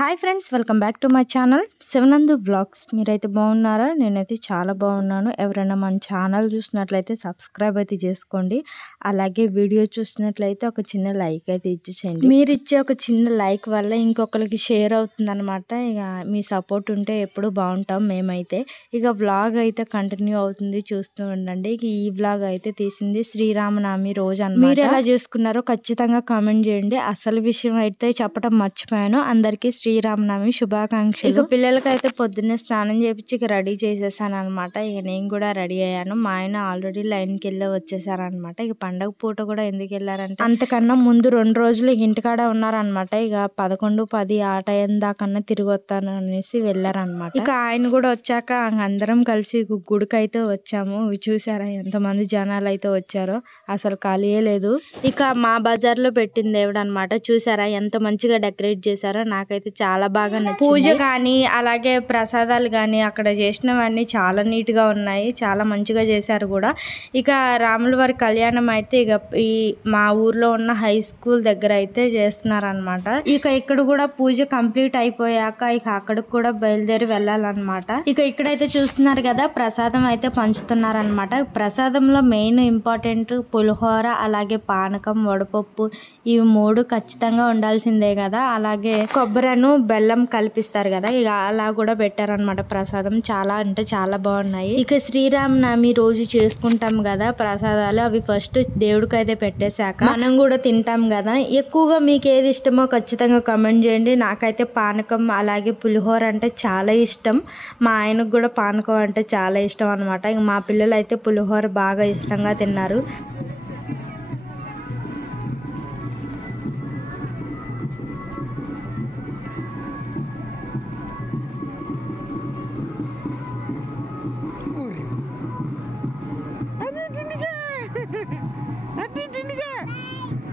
Hi friends, welcome back to my channel Shivanandu vlogs. మీరైతే బాగున్నారా? నేనైతే చాలా బాగున్నాను. ఎవరైనా మన ఛానల్ చూసినట్లయితే సబ్స్క్రైబ్ అయితే చేసుకోండి. అలాగే వీడియో చూసినట్లయితే ఒక చిన్న లైక్ అయితే ఇచ్చేసేయండి. మీరు ఇచ్చే ఒక చిన్న లైక్ వల్ల ఇంకొకరికి షేర్ అవుతుంది అనమాట. ఇక మీ సపోర్ట్ ఉంటే ఎప్పుడు బాగుంటాం మేమైతే. ఇక వ్లాగ్ అయితే కంటిన్యూ అవుతుంది, చూస్తూ ఉండండి. ఇక ఈ వ్లాగ్ అయితే తీసింది శ్రీరామనవమి రోజు అన్నమాట. మీరు ఎలా చేసుకున్నారో ఖచ్చితంగా కామెంట్ చేయండి. అసలు విషయం అయితే చెప్పడం మర్చిపోయాను. అందరికీ శ్రీరామనవమి శుభాకాంక్షలు. ఇక పిల్లలకైతే పొద్దున్నే స్నానం చేపించి ఇక రెడీ చేసేసాను అనమాట. ఇక నేను కూడా రెడీ అయ్యాను. మా ఆయన ఆల్రెడీ లైన్కి వెళ్ళి వచ్చేసారనమాట. ఇక పండగ పూట కూడా ఎందుకు వెళ్ళారంటే అంతకన్నా ముందు 2 రోజులు ఇంటికాడ ఉన్నారనమాట. ఇక 11, 10 ఆ టైం దాకన్నా తిరిగి వస్తాను అనేసి వెళ్ళారనమాట. ఇక ఆయన కూడా వచ్చాక అందరం కలిసి గుడికి అయితే వచ్చాము. చూసారా ఎంతమంది జనాలు అయితే వచ్చారో, అసలు ఖాళీయే లేదు. ఇక మా బజార్లో పెట్టిన దేవుడు అనమాట. చూసారా ఎంత మంచిగా డెకరేట్ చేశారో, నాకైతే చాలా బాగా నచ్చింది. పూజ కానీ అలాగే ప్రసాదాలు కానీ అక్కడ చేసినవన్నీ చాలా నీట్ గా ఉన్నాయి, చాలా మంచిగా చేశారు కూడా. ఇక రాముల వారి కళ్యాణం అయితే ఇక ఈ మా ఊర్లో ఉన్న హై స్కూల్ దగ్గర అయితే చేస్తున్నారనమాట. ఇక ఇక్కడ కూడా పూజ కంప్లీట్ అయిపోయాక ఇక అక్కడికి కూడా బయలుదేరి వెళ్ళాలన్నమాట. ఇక ఇక్కడైతే చూస్తున్నారు కదా, ప్రసాదం అయితే పంచుతున్నారనమాట. ప్రసాదంలో మెయిన్ ఇంపార్టెంట్ పులిహోర, అలాగే పానకం, వడపప్పు, ఇవి 3 ఖచ్చితంగా ఉండాల్సిందే కదా. అలాగే కొబ్బరిను బెల్లం కల్పిస్తారు కదా, ఇక అలా కూడా పెట్టారనమాట. ప్రసాదం చాలా అంటే చాలా బాగున్నాయి. ఇక శ్రీరామనవమి రోజు చేసుకుంటాం కదా ప్రసాదాలు, అవి ఫస్ట్ దేవుడికి అయితే పెట్టేశాక మనం కూడా తింటాం కదా. ఎక్కువగా మీకు ఏది ఇష్టమో ఖచ్చితంగా కమెంట్ చేయండి. నాకైతే పానకం అలాగే పులిహోర అంటే చాలా ఇష్టం. మా ఆయనకు కూడా పానకం అంటే చాలా ఇష్టం అనమాట. ఇక మా పిల్లలు అయితే పులిహోర బాగా ఇష్టంగా తిన్నారు.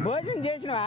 భోజనం చేసినవా?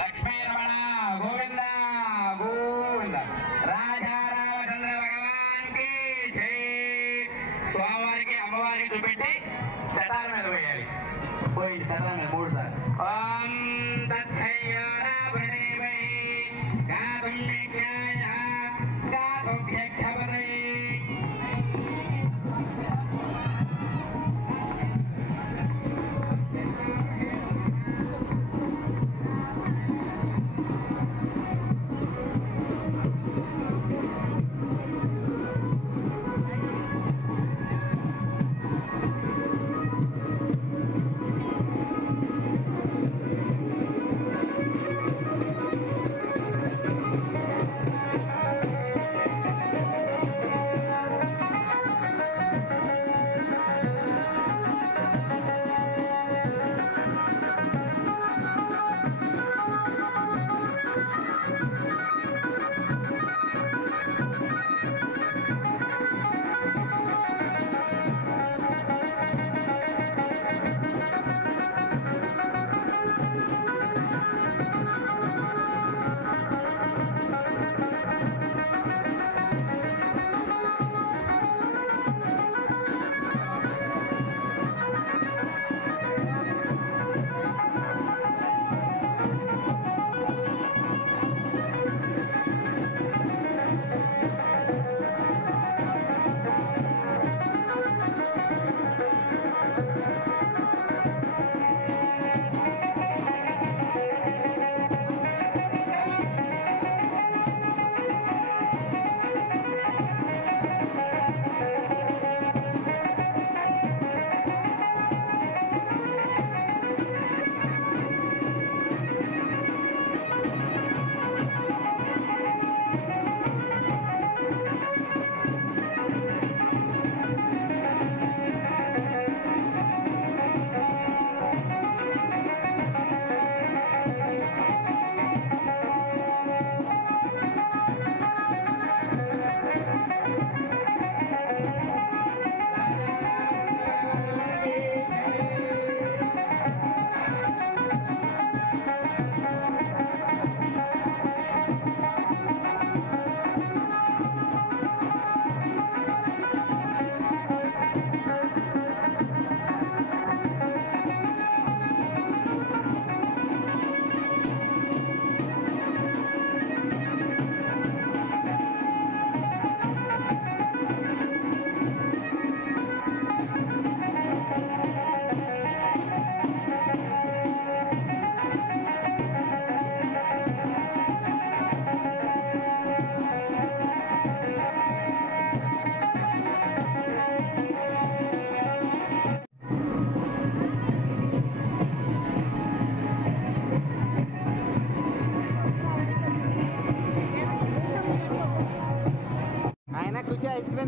లక్ష్మీరమణ గోవింద గోవింద. రాజా రామచంద్ర భగవాన్కి జై. స్వామివారికి అమ్మవారికి చూపెట్టి శతాల మీద వేయాలి. పోయింది శతాల మీద 3 సార్లు. ఓం తత్సయ్యారాభరణేవై గాతుం యజ్ఞాయ గాతుం యజ్ఞపదే.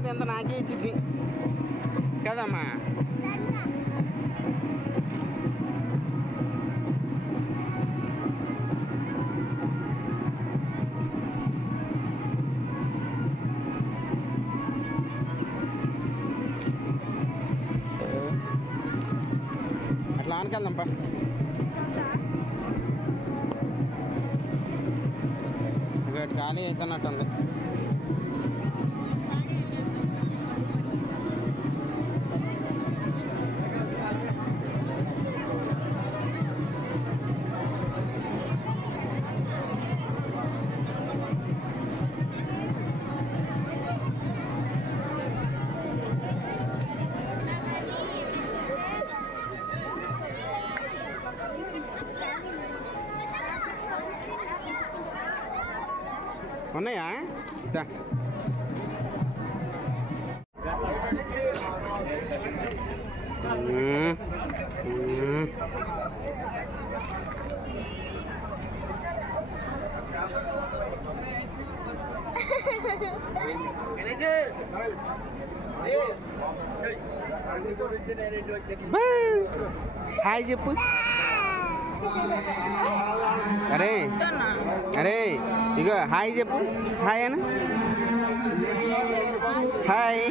తీసుకెళ్తే ఎంత నాకే ఇచ్చింది కదమ్మా. అట్లా ఆనకెళ్దాంపా. ఇటు ఖాళీ అవుతున్నట్టుంది. ఉన్నాయా? హాయ్ చెప్పు. అరే అరే ఇగో హాయ్ చెప్పు. హాయ్ అన్న. హాయ్.